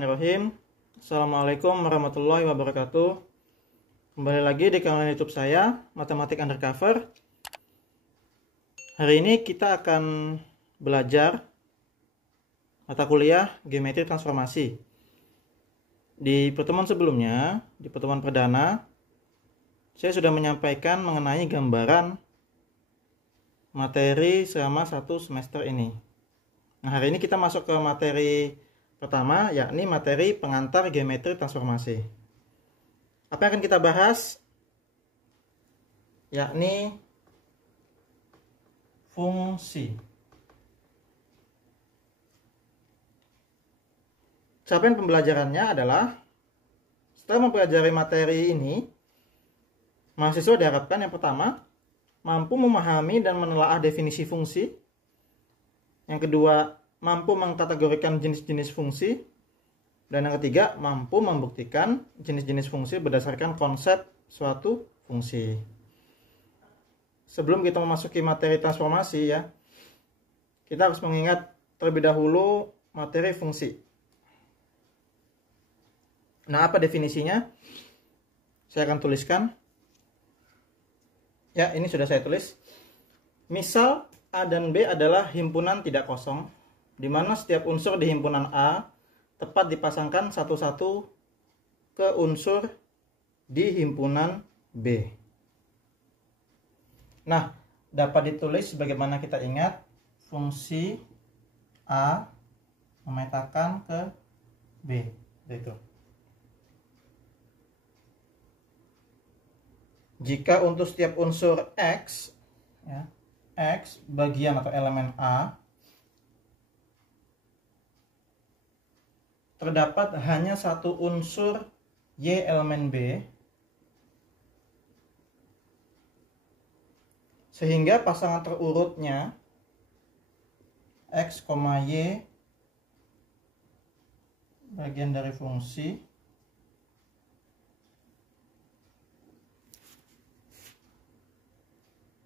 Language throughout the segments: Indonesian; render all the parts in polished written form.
Bismillahirrahmanirrahim. Assalamualaikum warahmatullahi wabarakatuh. Kembali lagi di kanal YouTube saya, Matematik Undercover. Hari ini kita akan belajar mata kuliah Geometri Transformasi. Di pertemuan sebelumnya, di pertemuan perdana, saya sudah menyampaikan mengenai gambaran materi selama satu semester ini. Nah, hari ini kita masuk ke materi pertama, yakni materi pengantar geometri transformasi. Apa yang akan kita bahas? Yakni fungsi. Capaian pembelajarannya adalah setelah mempelajari materi ini, mahasiswa diharapkan yang pertama mampu memahami dan menelaah definisi fungsi. Yang kedua, mampu mengkategorikan jenis-jenis fungsi. Dan yang ketiga, mampu membuktikan jenis-jenis fungsi berdasarkan konsep suatu fungsi. Sebelum kita memasuki materi transformasi ya, kita harus mengingat terlebih dahulu materi fungsi. Nah, apa definisinya? Saya akan tuliskan. Ya, ini sudah saya tulis. Misal A dan B adalah himpunan tidak kosong, di mana setiap unsur di himpunan A tepat dipasangkan satu-satu ke unsur di himpunan B. Nah, dapat ditulis sebagaimana kita ingat, fungsi A memetakan ke B. Itu. Jika untuk setiap unsur X, ya, X bagian atau elemen A terdapat hanya satu unsur Y elemen B, sehingga pasangan terurutnya X, Y bagian dari fungsi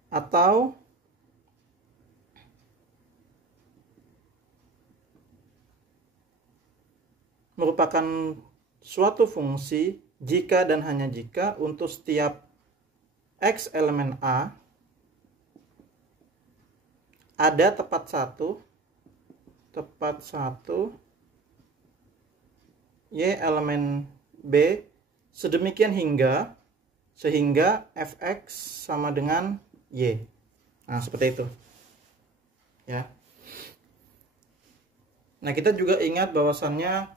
atau merupakan suatu fungsi jika dan hanya jika untuk setiap X elemen A ada tepat satu Y elemen B sedemikian sehingga fx sama dengan Y. Nah, seperti itu ya. Nah, kita juga ingat bahwasannya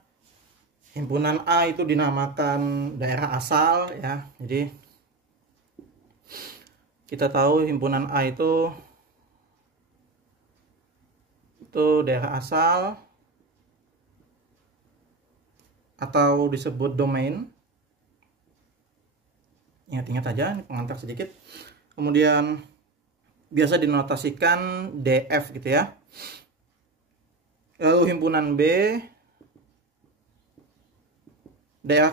himpunan A itu dinamakan daerah asal ya. Jadi kita tahu himpunan A itu daerah asal atau disebut domain. Ingat-ingat aja, ini pengantar sedikit. Kemudian biasa dinotasikan DF gitu ya. Lalu himpunan B daerah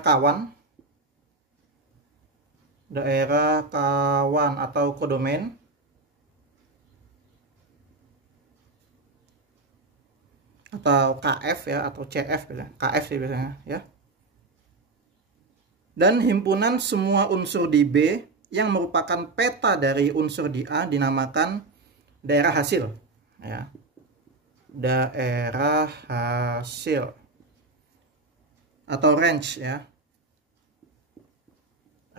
kawan atau kodomain. Atau KF ya, atau CF biasanya. KF sih biasanya ya. Dan himpunan semua unsur di B yang merupakan peta dari unsur di A dinamakan daerah hasil ya. Daerah hasil atau range ya.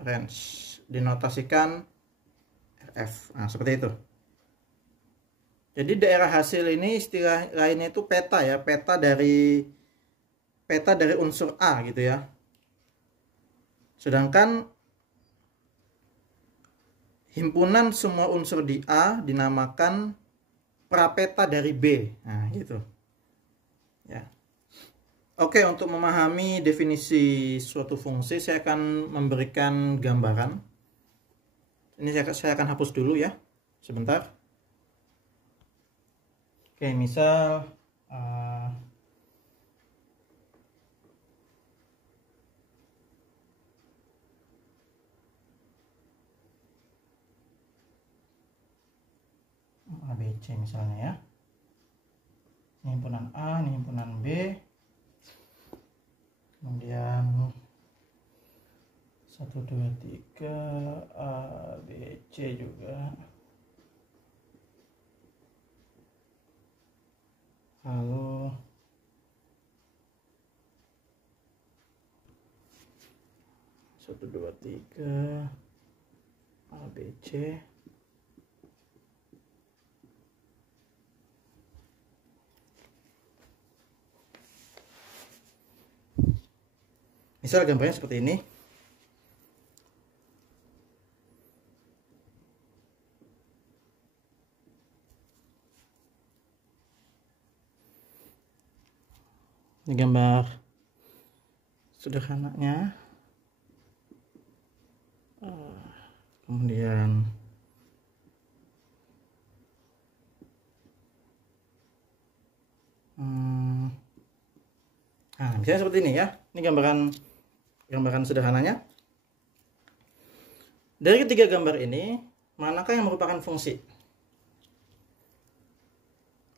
Range dinotasikan RF. Nah, seperti itu. Jadi daerah hasil ini istilah lainnya itu peta ya, peta dari unsur A gitu ya. Sedangkan himpunan semua unsur di A dinamakan prapeta dari B. Nah, gitu. Ya. Oke, untuk memahami definisi suatu fungsi saya akan memberikan gambaran. Ini saya akan hapus dulu ya. Sebentar. Oke, misal ABC misalnya ya. Ini himpunan A, ini himpunan B. Kemudian 1 2 3 A B C juga. Lalu 1 2 3 A B C. Misal gambarnya seperti ini. Ini gambar sederhananya. Kemudian misalnya seperti ini ya. Ini gambaran sederhananya. Dari ketiga gambar ini, manakah yang merupakan fungsi?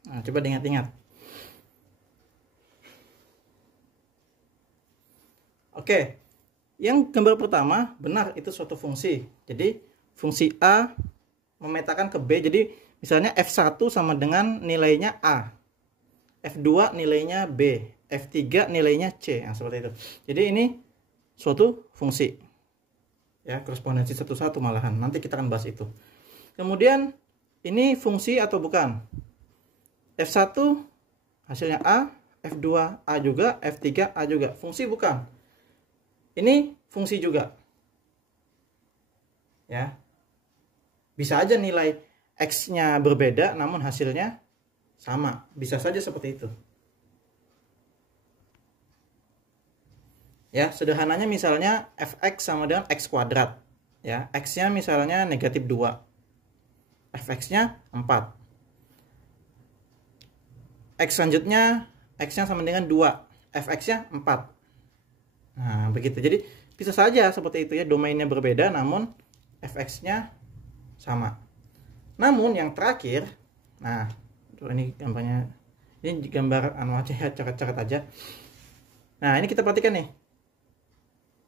Nah, coba diingat-ingat. Oke, yang gambar pertama benar itu suatu fungsi. Jadi fungsi A memetakan ke B. Jadi misalnya F1 sama dengan nilainya A, F2 nilainya B, F3 nilainya C. Nah, seperti itu. Jadi ini suatu fungsi. Ya, korespondensi satu-satu malahan. Nanti kita akan bahas itu. Kemudian ini fungsi atau bukan? F1 hasilnya A, F2 A juga, F3 A juga. Fungsi bukan? Ini fungsi juga. Ya. Bisa aja nilai X-nya berbeda namun hasilnya sama. Bisa saja seperti itu. Ya, sederhananya misalnya fx sama dengan x kuadrat. Ya, x-nya misalnya negatif 2. Fx-nya 4. X selanjutnya x-nya sama dengan 2. Fx-nya 4. Nah, begitu. Jadi bisa saja seperti itu ya, domainnya berbeda namun fx-nya sama. Namun yang terakhir, nah, ini gambarnya, ini gambar anu aja ya, coret-coret aja. Nah, ini kita perhatikan nih.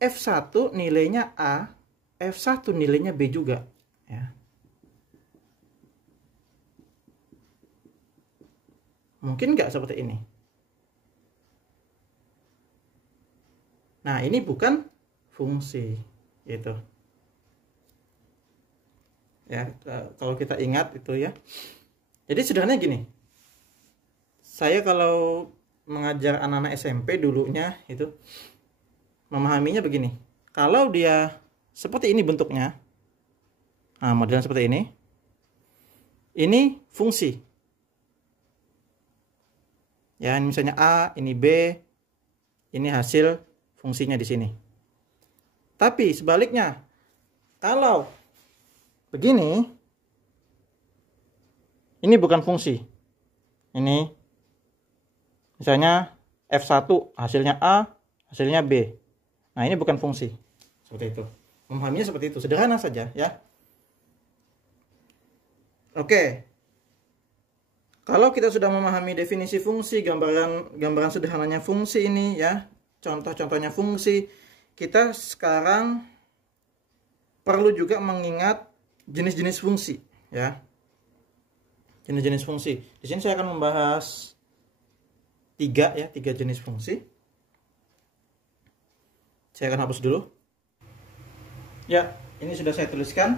F1 nilainya A, F1 nilainya B juga, ya. Mungkin nggak seperti ini? Nah, ini bukan fungsi, gitu. Ya, kalau kita ingat itu ya. Jadi sederhananya gini. Saya kalau mengajar anak-anak SMP dulunya itu memahaminya begini. Kalau dia seperti ini bentuknya, nah modelnya seperti ini fungsi. Ya, ini misalnya A, ini B, ini hasil fungsinya di sini. Tapi sebaliknya, kalau begini, ini bukan fungsi. Ini misalnya F1 hasilnya A, hasilnya B. Nah, ini bukan fungsi. Seperti itu. Memahaminya seperti itu. Sederhana saja ya. Oke. Kalau kita sudah memahami definisi fungsi, gambaran sederhananya fungsi ini ya, contoh-contohnya fungsi, kita sekarang perlu juga mengingat jenis-jenis fungsi ya. Jenis-jenis fungsi. Di sini saya akan membahas tiga jenis fungsi. Saya akan hapus dulu. Ya, ini sudah saya tuliskan.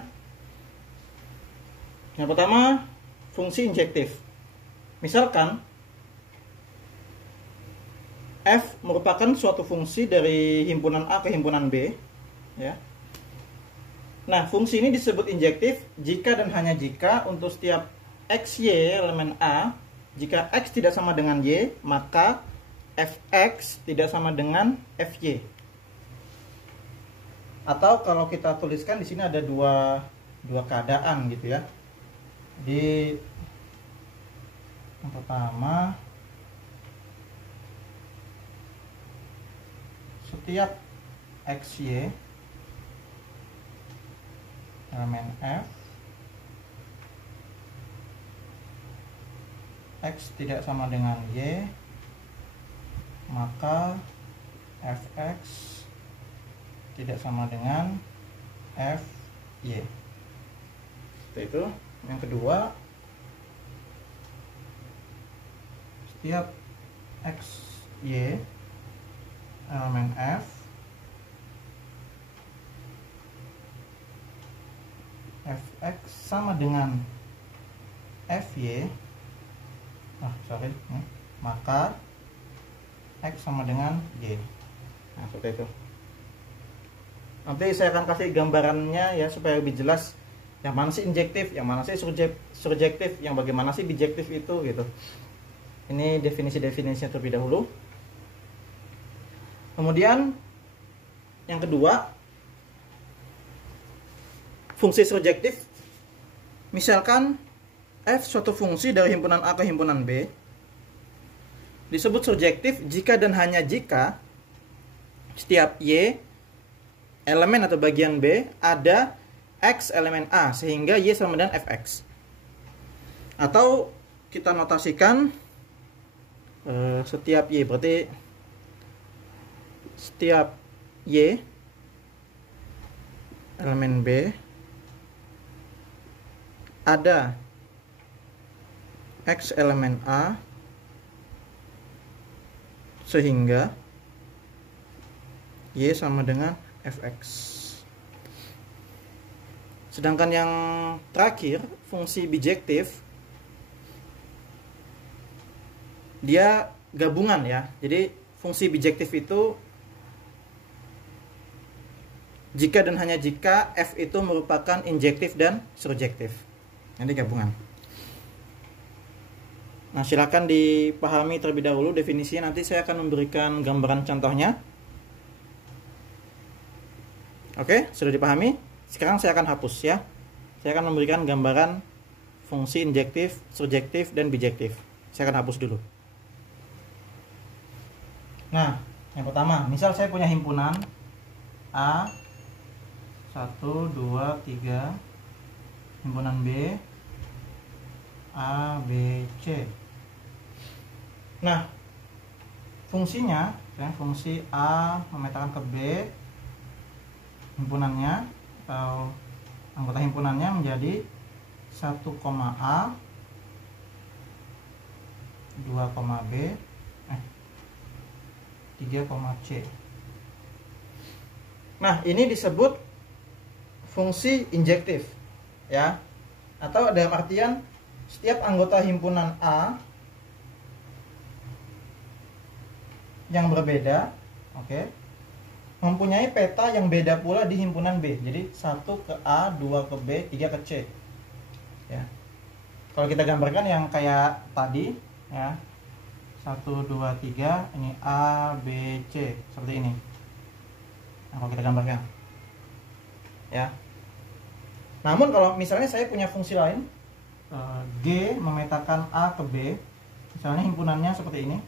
Yang pertama, fungsi injektif. Misalkan F merupakan suatu fungsi dari himpunan A ke himpunan B, ya. Nah, fungsi ini disebut injektif jika dan hanya jika untuk setiap XY elemen A, jika X tidak sama dengan Y, maka Fx tidak sama dengan Fy. Atau kalau kita tuliskan di sini ada dua keadaan gitu ya. Di yang pertama, setiap XY elemen F, X tidak sama dengan Y, maka fx tidak sama dengan fy. Seperti itu. Yang kedua, setiap xy elemen f fx sama dengan fy, maka x sama dengan y. Nah, seperti itu. Nanti saya akan kasih gambarannya ya supaya lebih jelas yang mana sih injektif, yang mana sih surjektif, yang bagaimana sih bijektif itu gitu. Ini definisi-definisinya terlebih dahulu. Kemudian yang kedua, fungsi surjektif. Misalkan f suatu fungsi dari himpunan A ke himpunan B disebut surjektif jika dan hanya jika setiap y elemen atau bagian B ada x elemen A sehingga y sama dengan fx. Atau kita notasikan setiap y, berarti setiap y elemen B ada x elemen A sehingga y sama dengan fx. Sedangkan yang terakhir, fungsi bijektif, dia gabungan ya. Jadi fungsi bijektif itu jika dan hanya jika f itu merupakan injektif dan surjektif. Nanti gabungan. Nah, silakan dipahami terlebih dahulu definisinya. Nanti saya akan memberikan gambaran contohnya. Oke, sudah dipahami? Sekarang saya akan hapus ya. Saya akan memberikan gambaran fungsi injektif, surjektif, dan bijektif. Saya akan hapus dulu. Nah, yang pertama, misal saya punya himpunan A 1, 2, 3, himpunan B A, B, C. Nah, fungsinya, fungsi A memetakan ke B, himpunannya atau anggota himpunannya menjadi 1, A, 2, B, 3, C. Nah, ini disebut fungsi injektif ya. Atau dalam artian setiap anggota himpunan A yang berbeda, mempunyai peta yang beda pula di himpunan B. Jadi 1 ke A, 2 ke B, 3 ke C. Ya. Kalau kita gambarkan yang kayak tadi, ya, 1, 2, 3, ini A, B, C, seperti ini. Nah, kalau kita gambarkan, ya. Namun kalau misalnya saya punya fungsi lain, G memetakan A ke B, misalnya himpunannya seperti ini,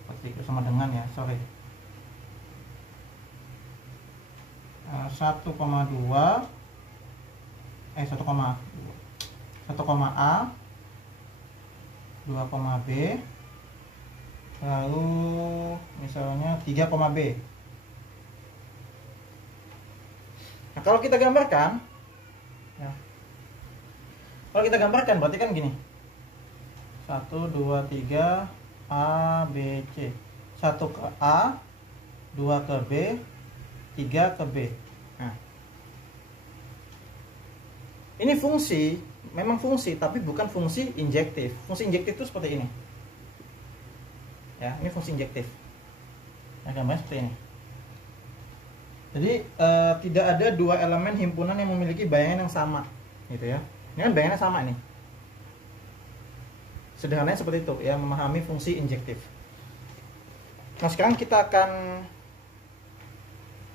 seperti itu sama dengan ya, 1,2, 1, A, 2, B, lalu misalnya 3, B. Nah, kalau kita gambarkan, ya, kalau kita gambarkan berarti kan gini, 1, 2, 3, A, B, C, 1 ke A, 2 ke B, 3 ke B. Nah, ini fungsi, memang fungsi, tapi bukan fungsi injektif. Fungsi injektif itu seperti ini. Ya, ini fungsi injektif. Nah, gambarnya seperti ini. Jadi tidak ada dua elemen himpunan yang memiliki bayangan yang sama, gitu ya. Ini kan bayangannya sama nih. Sederhananya seperti itu ya, memahami fungsi injektif. Nah, sekarang kita akan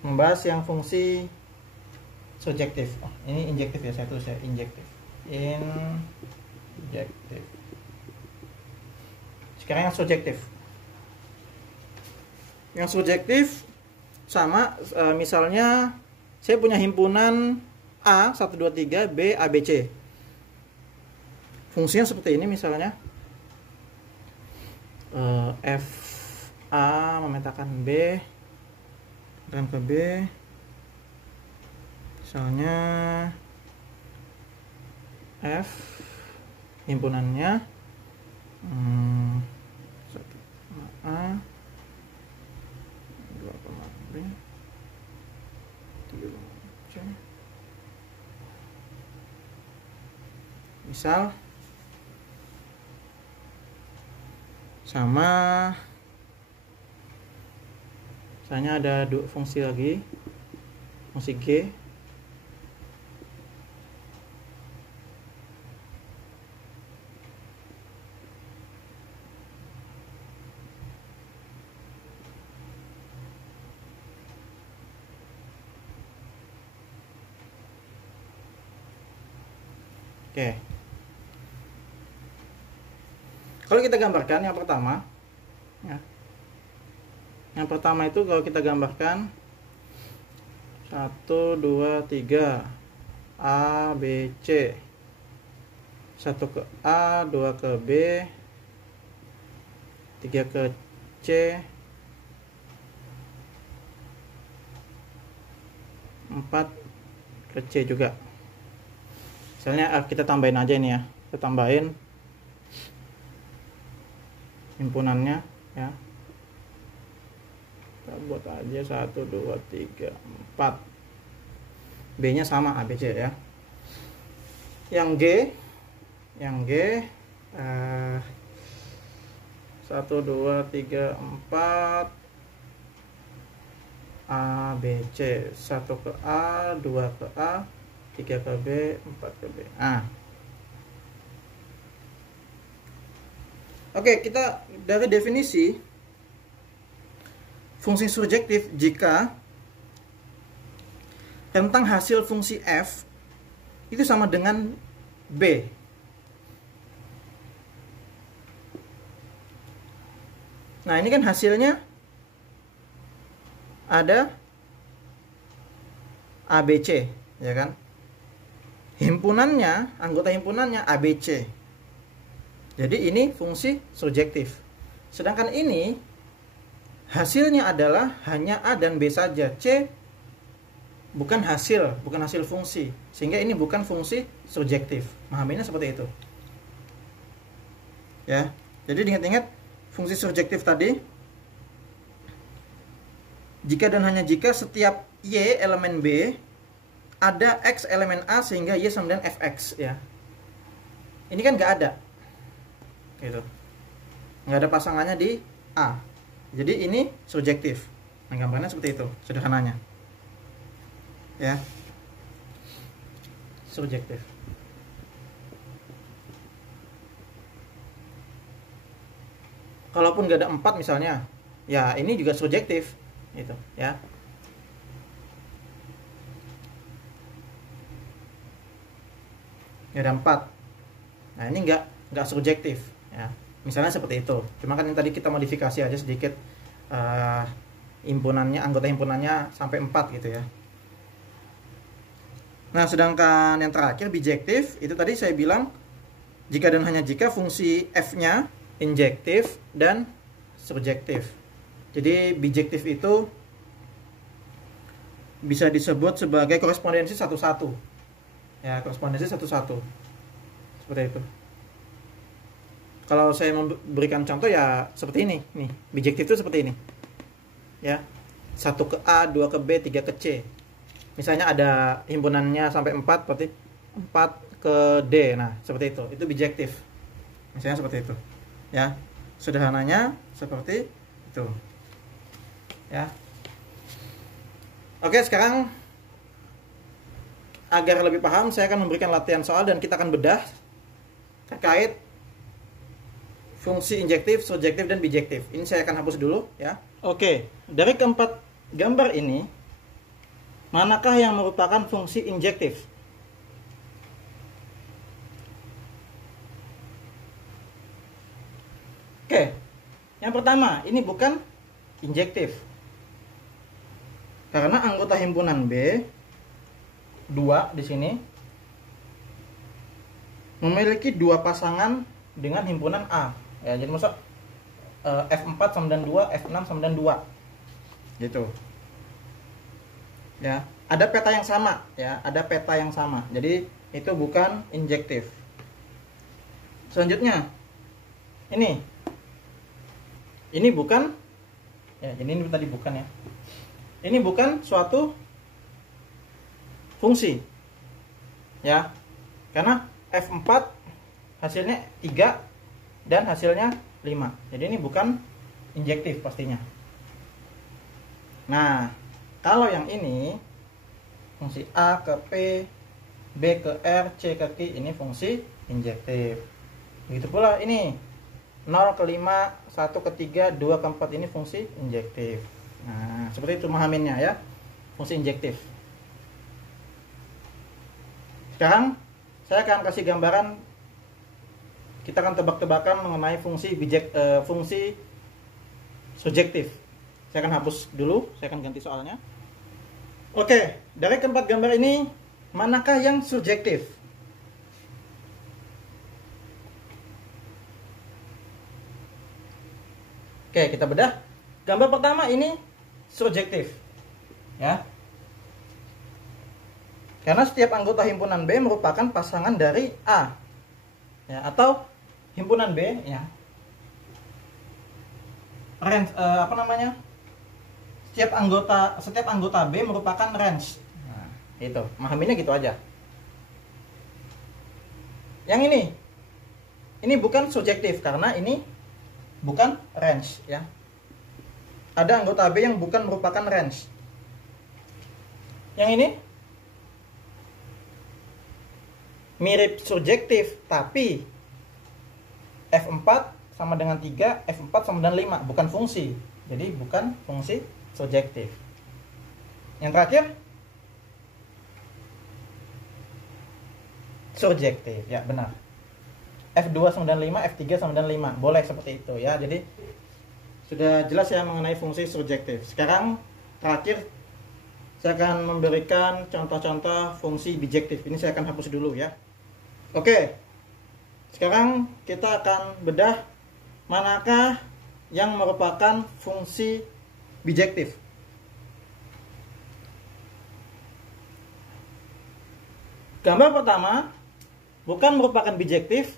membahas yang fungsi surjektif. Oh, ini injektif ya, saya tulis ya, injektif. Injektif. Sekarang yang surjektif. Yang surjektif sama, misalnya saya punya himpunan A 1, 2, 3, B, A, B, C. Fungsinya seperti ini misalnya, F A memetakan B, rem ke B, misalnya F himpunannya 1, A 2, B 3, C. Misal sama misalnya ada fungsi lagi, fungsi G. Oke. Kalau kita gambarkan yang pertama, ya. Yang pertama itu kalau kita gambarkan 1, 2, 3 A, B, C. 1 ke A, 2 ke B, 3 ke C, 4 ke C juga. Misalnya kita tambahin aja ini ya, kita tambahin himpunannya ya, kita buat aja 1, 2, 3, 4. B nya sama A, B, C ya. Yang G 1, 2, 3, 4 A, B, C. 1 ke A, 2 ke A, 3 ke B, 4 ke B. Oke, kita dari definisi fungsi surjektif jika tentang hasil fungsi F itu sama dengan B. Nah, ini kan hasilnya ada ABC, ya kan? Himpunannya, anggota himpunannya ABC. Jadi ini fungsi surjektif. Sedangkan ini hasilnya adalah hanya A dan B saja. C bukan hasil fungsi. Sehingga ini bukan fungsi surjektif. Memahaminya seperti itu. Ya. Jadi ingat-ingat fungsi surjektif tadi, jika dan hanya jika setiap Y elemen B ada X elemen A sehingga Y sama dengan Fx ya. Ini kan nggak ada. Gitu. Nggak ada pasangannya di A. Jadi ini surjektif. Nah, gambarnya seperti itu, sederhananya. Ya. Surjektif. Kalaupun nggak ada 4 misalnya, ya ini juga surjektif gitu, ya. Ada 4. Nah, ini nggak surjektif ya. Misalnya seperti itu. Cuma kan yang tadi kita modifikasi aja sedikit, anggota himpunannya sampai 4 gitu ya. Nah, sedangkan yang terakhir bijektif itu tadi saya bilang jika dan hanya jika fungsi F-nya injektif dan surjektif. Jadi bijektif itu bisa disebut sebagai korespondensi satu-satu. Ya, korespondensi satu-satu. Seperti itu. Kalau saya memberikan contoh ya seperti ini, nih. Bijektif itu seperti ini. Ya. 1 ke A, 2 ke B, 3 ke C. Misalnya ada himpunannya sampai 4, berarti 4 ke D. Nah, seperti itu. Itu bijektif. Misalnya seperti itu. Ya. Sederhananya seperti itu. Ya. Oke, sekarang agar lebih paham, saya akan memberikan latihan soal dan kita akan bedah terkait fungsi injektif, surjektif, dan bijektif. Ini saya akan hapus dulu ya. Oke, dari keempat gambar ini, manakah yang merupakan fungsi injektif? Oke, yang pertama, ini bukan injektif. Karena anggota himpunan B 2 di sini memiliki 2 pasangan dengan himpunan A. Ya, jadi maksud F4 sama dengan 2, F6 sama dengan 2. Gitu. Ya, ada peta yang sama ya, ada peta yang sama. Jadi itu bukan injektif. Selanjutnya ini bukan ya, ini tadi bukan ya. Ini bukan suatu fungsi. Ya. Karena F4 hasilnya 3 dan hasilnya 5. Jadi ini bukan injektif pastinya. Nah, kalau yang ini fungsi A ke P, B ke R, C ke Q, ini fungsi injektif. Begitu pula ini 0 ke 5, 1 ke 3, 2 ke 4, ini fungsi injektif. Nah, seperti itu memahaminnya ya, fungsi injektif. Sekarang saya akan kasih gambaran, kita akan tebak-tebakan mengenai fungsi surjektif. Saya akan hapus dulu, saya akan ganti soalnya. Oke, dari keempat gambar ini, manakah yang surjektif? Oke, kita bedah. Gambar pertama ini surjektif. Ya. Karena setiap anggota himpunan B merupakan pasangan dari A. Ya, atau himpunan B ya. Setiap anggota B merupakan range. Nah, itu, memahaminya gitu aja. Yang ini bukan subjektif karena ini bukan range ya. Ada anggota B yang bukan merupakan range. Yang ini mirip subjektif tapi F4 sama dengan 3, F4 sama dengan 5, bukan fungsi. Jadi bukan fungsi subjektif. Yang terakhir surjektif, ya benar. F2 sama dengan 5, F3 sama dengan 5, boleh seperti itu ya. Jadi sudah jelas ya mengenai fungsi surjektif. Sekarang terakhir saya akan memberikan contoh-contoh fungsi bijektif. Ini saya akan hapus dulu ya. Oke. Sekarang kita akan bedah manakah yang merupakan fungsi bijektif. Gambar pertama bukan merupakan bijektif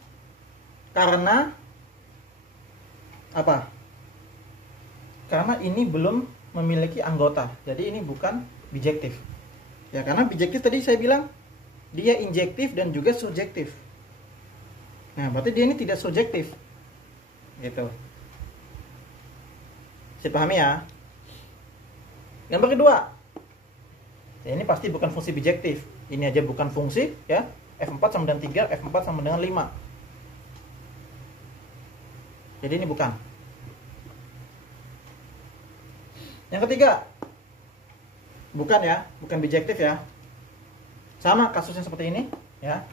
karena apa? Karena ini belum memiliki anggota. Jadi ini bukan bijektif. Ya, karena bijektif tadi saya bilang dia injektif dan juga subjektif. Nah, berarti dia ini tidak subjektif. Gitu. Saya pahami ya. Gambar kedua. Ya, ini pasti bukan fungsi bijektif. Ini aja bukan fungsi ya. F4 sama dengan 3, F4 sama dengan 5. Jadi ini bukan. Yang ketiga. Bukan ya, bukan bijektif ya. Sama kasusnya seperti ini ya.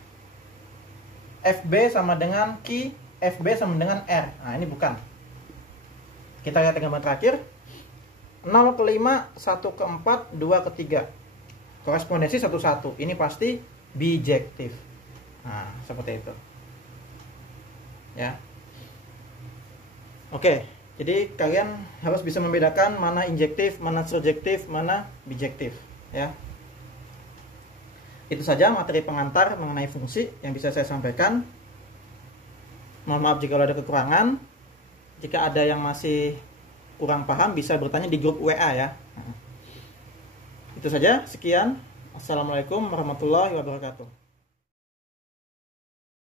FB sama dengan Q, FB sama dengan R. Nah, ini bukan. Kita lihat gambar terakhir. 0 ke 5, 1 ke 4, 2 ke 3. Korespondensi 1-1. Ini pasti bijektif. Nah, seperti itu. Ya. Oke, jadi kalian harus bisa membedakan mana injektif, mana subjektif, mana bijektif, ya. Itu saja materi pengantar mengenai fungsi yang bisa saya sampaikan. Mohon maaf jika ada kekurangan. Jika ada yang masih kurang paham bisa bertanya di grup WA ya. Itu saja, sekian. Assalamualaikum warahmatullahi wabarakatuh.